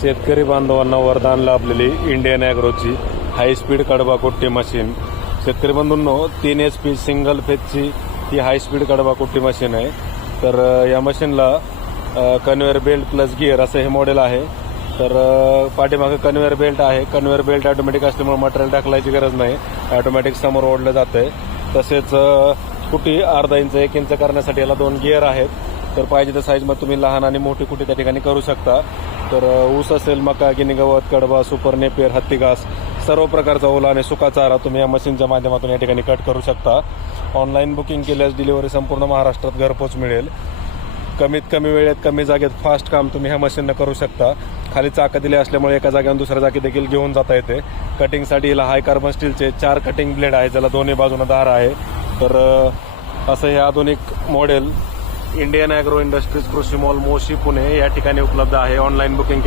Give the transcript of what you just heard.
शेतकरी बांधवांना वरदान लाभलेली इंडियन ॲग्रोची हाय स्पीड कडबा कुट्टी मशीन. शेतकरी बंधूंनो, 3 HP सिंगल फेजची ही हाय स्पीड कडबा कुट्टी मशीन आहे. तर या मशीनला कन्व्हेअर बेल्ट प्लस गिअर असं हे मॉडेल आहे. तर पाठीमागे कन्व्हेअर बेल्ट आहे. कन्व्हेअर बेल्ट ऑटोमॅटिक असल्यामुळे मटेरियल टाकलायची गरज नाही, ऑटोमॅटिक समोर ओढलं जातंय. तसेच कुटी अर्धा इंच 1 इंच करण्यासाठी याला 2 गिअर आहेत. तर पाहिजे त्या साईजमध्ये तुम्ही लहान आणि मोठी कुटी त्या ठिकाणी करू शकता. तर ऊस असेल, मका, गिनी गवत, कडबा, सुपर नेपियर, हत्ती घास, सर्व प्रकारचा ओला आणि सुका चारा तुम्ही या मशीनच्या माध्यमातून या ठिकाणी कट करू शकता. ऑनलाईन बुकिंग केल्यास डिलिव्हरी संपूर्ण महाराष्ट्रात घरपोच मिळेल. कमीत कमी वेळेत कमी जागेत फास्ट काम तुम्ही ह्या मशीननं करू शकता. खाली चाकं दिले असल्यामुळे एका जागेवर दुसऱ्या जागी देखील घेऊन जाता येते. कटिंगसाठी हिला हाय कार्बन स्टीलचे 4 कटिंग ब्लेड आहे, ज्याला दोन्ही बाजूने धार आहे. तर असं हे आधुनिक मॉडेल इंडियन ॲग्रो इंडस्ट्रीज कृषी मॉल मोशी पुणे या ठिकाणी उपलब्ध आहे. ऑनलाईन बुकिंग केले